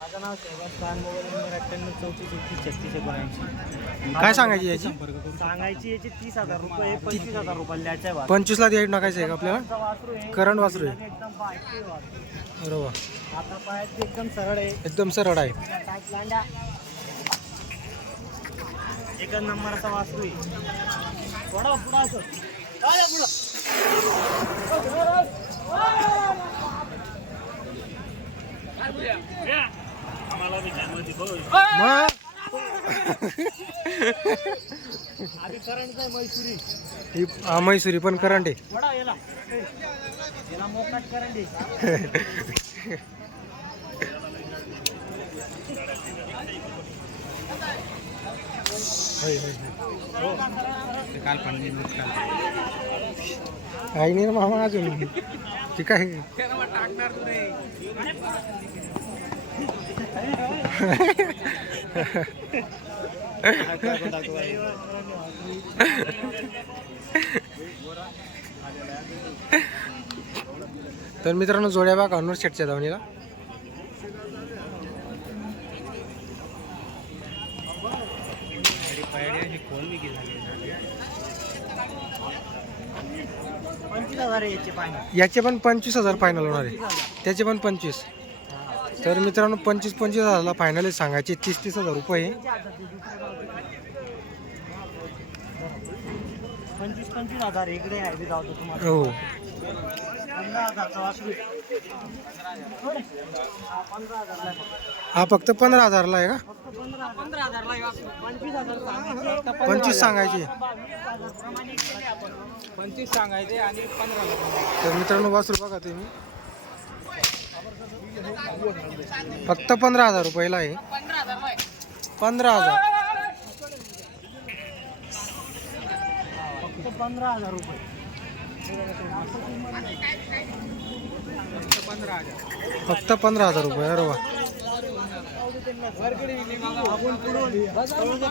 माझं नाव mobile number अठ्ठ्याण्णव चौतीस एकतीस छत्तीस एकोणऐंशी. काय सांगायची याची? सांगायची याची तीस हजार रुपये पंचवीस हजार रुपये द्यायचे आहे पंचवीसला द्यायला टाकायचं आहे का आपल्याला? वासरू वासरू आहे. करंट वासरू आहे. एकदम वासरू. वा. आता पायात एकदम सरळ आहे. एकदम सरळ आहे. एकच नंबरचा वासरू आहे. थोडा पुढा असो. पुढं. मैसुरी. पण होय, काही नाही मामा अजून. ठीक आहे. तर मित्रांनो जोड्या बा कॉर्नर शेटच्या धावणीला. पंचवीस हजार आहे याचे पाणी पंचवीस हजार फायनल होणार आहे. त्याचे पण पंचवीस. तर मित्रांनो पंचवीस पंचवीस हजारला फायनल सांगायचे. तीस तीस हजार रुपये. हो. हा. हा फक्त पंधरा हजारला आहे का? पंचवीस सांगायचे. पंचवीस सांगायचे आणि पंधरा तर मित्रांनो वासरू बघा तुम्ही. फक्त पंधरा हजार रुपयाला आहे. पंधरा हजार. फक्त पंधरा हजार रुपये. फक्त पंधरा हजार रुपये. अरे वा.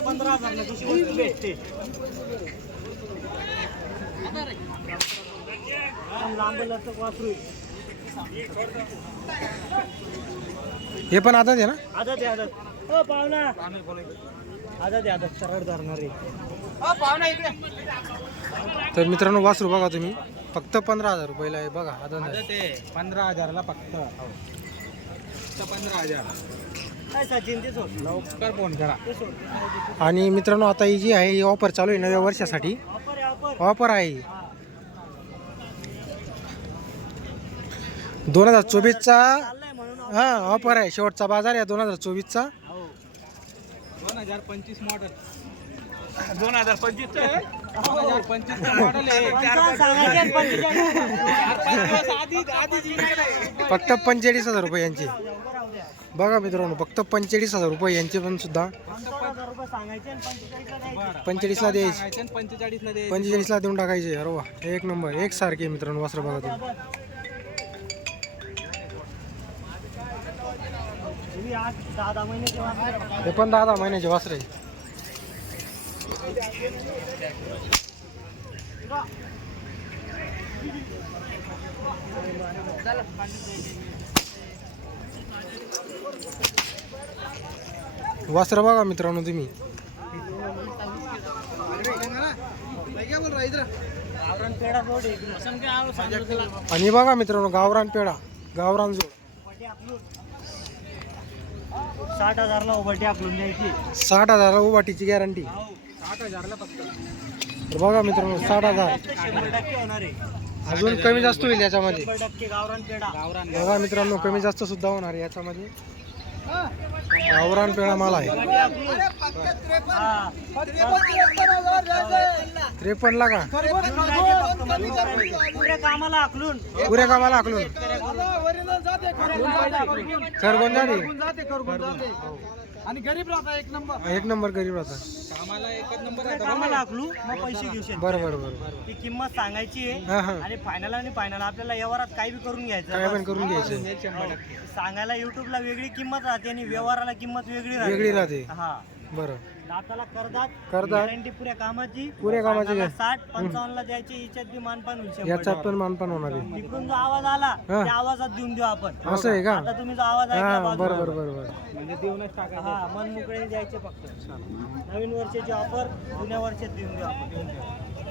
पंधरा हजार वस्तू भेटते वासरू. हे पण आता आहे ना? आदत आहे आदत. हो पाहुणा. आदत आहे आदत. सरळ धरणार. आहे तर मित्रांनो वासरू बघा तुम्ही. फक्त पंधरा हजार रुपयाला आहे बघा आता आता ते पंधरा हजारला फक्त. फक्त पंधरा हजार. लवकर फोन करा. आणि मित्रांनो आता ही जी आहे ही ऑफर चालू आहे नव्या वर्षासाठी. ऑफर आहे. दोन हजार चोवीसचा. हा ऑफर आहे. शेवटचा बाजार आहे दोन हजार चोवीसचा. हो. दोन हजार पंचवीस मॉडेल दोन हजार पंचवीस. फक्त पंचेचाळीस हजार रुपये यांचे. बघा मित्रांनो फक्त पंचेचाळीस हजार रुपये यांचे पण सुद्धा पंचेचाळीसला द्यायचे. पंचेचाळीसला देऊन टाकायचे अरे वा एक नंबर एक सारखे मित्रांनो वस्त्र बघा तुम्ही वासरे. हे पण दहा दहा महिन्याचे वस्त्र आहे वस्त्र बघा मित्रांनो तुम्ही. आणि बघा मित्रांनो गावरान पेढा गावरान जोड. साठ हजारला उभाटी आपलून द्यायची साठ हजारला उभाटीची गॅरंटी साठ हजारला फक्त बघा मित्रांनो साठ हजार. अजून कमी जास्त होईल याच्यामध्ये. बघा मित्रांनो कमी जास्त सुद्धा होणार याच्यामध्ये. गावरान पेढा माल आहे. हा. त्रेपन्नला का पुऱ्या कामाला आखलून पुऱ्या कामाला आकलून खरगोन जाते आणि गरीब राहता एक नंबर. एक नंबर गरीब राहता. कामाला एकच नंबर पुऱ्या कामाला आखलू मग पैसे घेऊ शकतो. बरं बरं बरं ती किंमत सांगायची आहे हा हा. आणि फायनल आणि फायनल आपल्याला व्यवहारात काही बी करून काय घ्यायचं पण करून घ्यायचं. सांगायला युट्यूबला वेगळी किंमत राहते आणि व्यवहाराला किंमत वेगळी राहते. वेगळी राहते. हा. बरं दाताला करदात करदात. गॅरंटी पुऱ्या कामाची पुऱ्या कामाची सांगायला? साठ पंचावन्न ला द्यायची हिच्यात बी मानपान होईल शंभर याच्यात. पण मानपान होणार आहे तिकडून जो आवाज आला हा. त्या आवाजात देऊन देऊ आपण असं आहे का आता तुम्ही जो आवाज ऐकला हा. बरं बरं बरं बरं म्हणजे देऊनच टाकायचं हा मन मोकळे द्यायचे फक्त नवीन वर्षाची ऑफर जुन्या वर्षात देऊन देऊ आपण